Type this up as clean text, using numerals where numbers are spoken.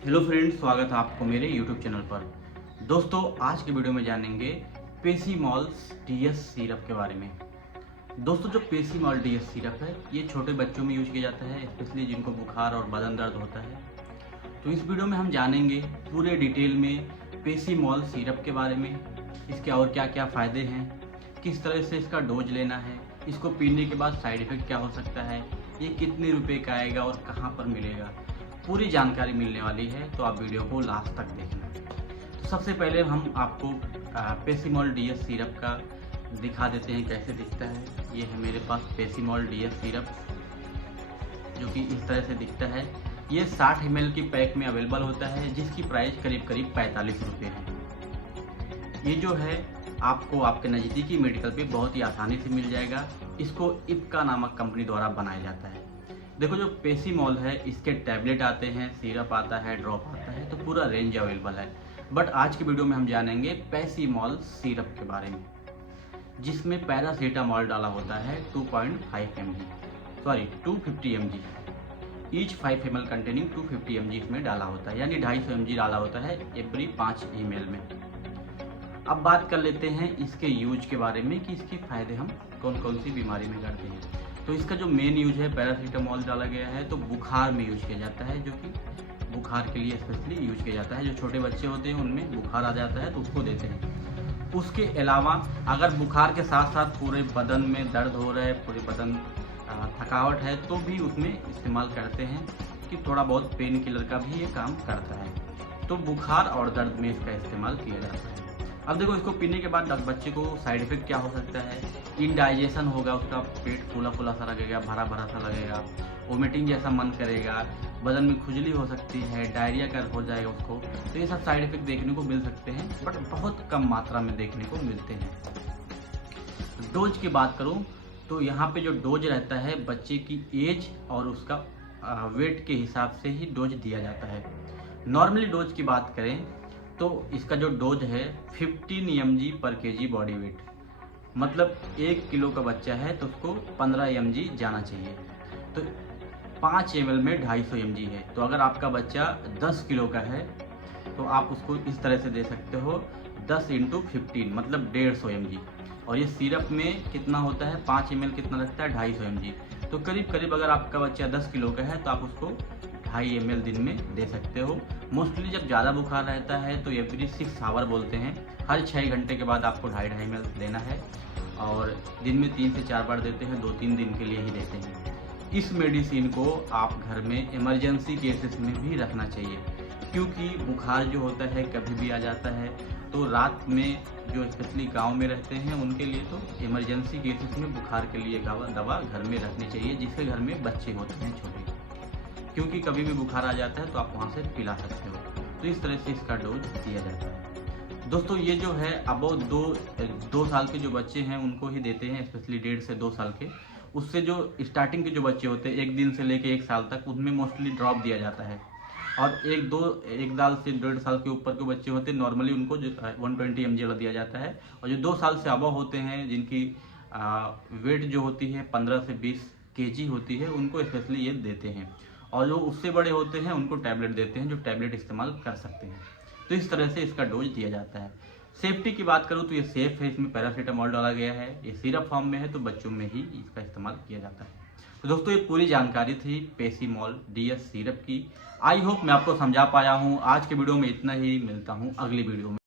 Hello friends, स्वागत है आपको मेरे यूट्यूब चैनल पर। दोस्तों, आज के वीडियो में जानेंगे पेसीमॉल डीएस सिरप के बारे में। दोस्तों, जो पेसीमॉल डीएस सिरप है ये छोटे बच्चों में यूज किया जाता है, स्पेशली जिनको बुखार और बदन दर्द होता है। तो इस वीडियो में हम जानेंगे पूरे डिटेल में पेसीमॉल सिरप के बारे में, इसके और क्या क्या फ़ायदे हैं, किस तरह से इसका डोज लेना है, इसको पीने के बाद साइड इफ़ेक्ट क्या हो सकता है, ये कितने रुपए का आएगा और कहाँ पर मिलेगा, पूरी जानकारी मिलने वाली है। तो आप वीडियो को लास्ट तक देखना। तो सबसे पहले हम आपको पेसीमॉल डीएस सिरप का दिखा देते हैं कैसे दिखता है। ये है मेरे पास पेसीमॉल डीएस सिरप, जो कि इस तरह से दिखता है। ये 60 ml की पैक में अवेलेबल होता है, जिसकी प्राइस करीब करीब 45 रुपये है। ये जो है आपको आपके नज़दीकी मेडिकल पे बहुत ही आसानी से मिल जाएगा। इसको इप्का नामक कंपनी द्वारा बनाया जाता है। देखो, जो पेसीमॉल है इसके टैबलेट आते हैं, सिरप आता है, ड्रॉप आता है, तो पूरा रेंज अवेलेबल है। बट आज की वीडियो में हम जानेंगे पेसीमॉल सिरप के बारे में, जिसमें पैरासीटामॉल डाला होता है 2.5 mg, sorry 250 mg। Each 5 ml containing 250 mg इसमें डाला होता है, यानी 250 mg डाला होता है एवरी 5 ml में। अब बात कर लेते हैं इसके यूज के बारे में कि इसके फ़ायदे हम कौन कौन सी बीमारी में करते हैं। तो इसका जो मेन यूज है, पैरासीटामॉल डाला गया है तो बुखार में यूज किया जाता है, जो कि बुखार के लिए स्पेशली यूज किया जाता है। जो छोटे बच्चे होते हैं उनमें बुखार आ जाता है तो उसको देते हैं। उसके अलावा अगर बुखार के साथ साथ पूरे बदन में दर्द हो रहा है, पूरे बदन थकावट है, तो भी उसमें इस्तेमाल करते हैं कि थोड़ा बहुत पेन किलर का भी ये काम करता है। तो बुखार और दर्द में इसका इस्तेमाल किया जाता है। अब देखो, इसको पीने के बाद बच्चे को साइड इफेक्ट क्या हो सकता है। इनडाइजेशन होगा, उसका पेट फूला फूला सा लगेगा, भरा भरा सा लगेगा, वोमिटिंग जैसा मन करेगा, बदन में खुजली हो सकती है, डायरिया का हो जाएगा उसको। तो ये सब साइड इफेक्ट देखने को मिल सकते हैं, बट बहुत कम मात्रा में देखने को मिलते हैं। डोज की बात करूँ तो यहाँ पे जो डोज रहता है बच्चे की एज और उसका वेट के हिसाब से ही डोज दिया जाता है। नॉर्मली डोज की बात करें तो इसका जो डोज है 15 mg पर kg बॉडी वेट, मतलब 1 किलो का बच्चा है तो उसको 15 mg जाना चाहिए। तो 5 ml में 250 mg है। तो अगर आपका बच्चा 10 किलो का है तो आप उसको इस तरह से दे सकते हो, 10 × 15 मतलब 150 mg। और ये सिरप में कितना होता है, 5 ml कितना लगता है, 250 mg। तो करीब करीब अगर आपका बच्चा 10 किलो का है तो आप उसको 2.5 ml दिन में दे सकते हो। मोस्टली जब ज़्यादा बुखार रहता है तो एवरी 6 आवर बोलते हैं, हर 6 घंटे के बाद आपको 2.5 ml देना है। और दिन में 3 से 4 बार देते हैं, 2-3 दिन के लिए ही देते हैं। इस मेडिसिन को आप घर में इमरजेंसी केसेस में भी रखना चाहिए, क्योंकि बुखार जो होता है कभी भी आ जाता है। तो रात में जो स्पेशली गांव में रहते हैं उनके लिए तो इमरजेंसी केसेस में बुखार के लिए दवा घर में रखनी चाहिए, जिसके घर में बच्चे होते हैं छोटे, क्योंकि कभी भी बुखार आ जाता है तो आप वहाँ से पिला सकते हो। तो इस तरह से इसका डोज दिया जाता है। दोस्तों, ये जो है अबाउट 2 साल के जो बच्चे हैं उनको ही देते हैं, स्पेशली 1.5 से 2 साल के। उससे जो स्टार्टिंग के जो बच्चे होते हैं 1 दिन से लेके 1 साल तक, उनमें मोस्टली ड्रॉप दिया जाता है। और 1 साल से 1.5 साल के ऊपर के बच्चे होते हैं, नॉर्मली उनको जो 120 mg दिया जाता है। और जो 2 साल से अबव होते हैं, जिनकी वेट जो होती है 15 से 20 kg होती है, उनको स्पेशली ये देते हैं। और जो उससे बड़े होते हैं उनको टैबलेट देते हैं, जो टैबलेट इस्तेमाल कर सकते हैं। तो इस तरह से इसका डोज दिया जाता है। सेफ्टी की बात करूँ तो ये सेफ है, इसमें पैरासीटामॉल डाला गया है, ये सिरप फॉर्म में है तो बच्चों में ही इसका इस्तेमाल किया जाता है। तो दोस्तों, ये पूरी जानकारी थी पेसीमॉल डीएस सिरप की। आई होप मैं आपको समझा पाया हूँ। आज के वीडियो में इतना ही, मिलता हूँ अगली वीडियो में।